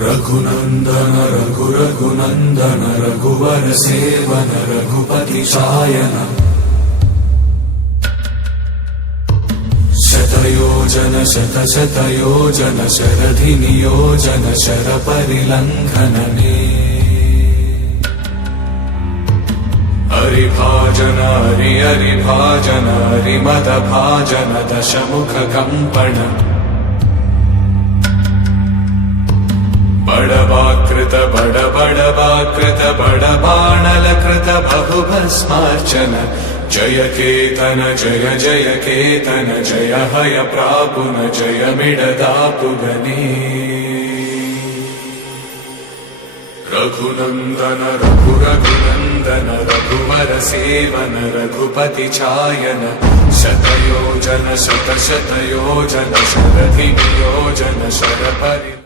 रघुनंदन रघुनंदन रघुवर seven Raghupati चायन शतयोजन शतशतयोजन शरधि नियोजन sir परिलंघनने हरिभाजन हरिभाजन हरिमद भाजन दशमुख कंपन बड़वाकृत बड़वाकृत बड़बाणलकृत बहुभस्मार्चन जय केतन जय जय केतन जय हय प्रापुन जय मिडदापुगने रघुनंदन रघुनंदन रघुवर सेवन रघुपति चायन शतयोजन शतशतयोजन शरधि नियोजन शर परि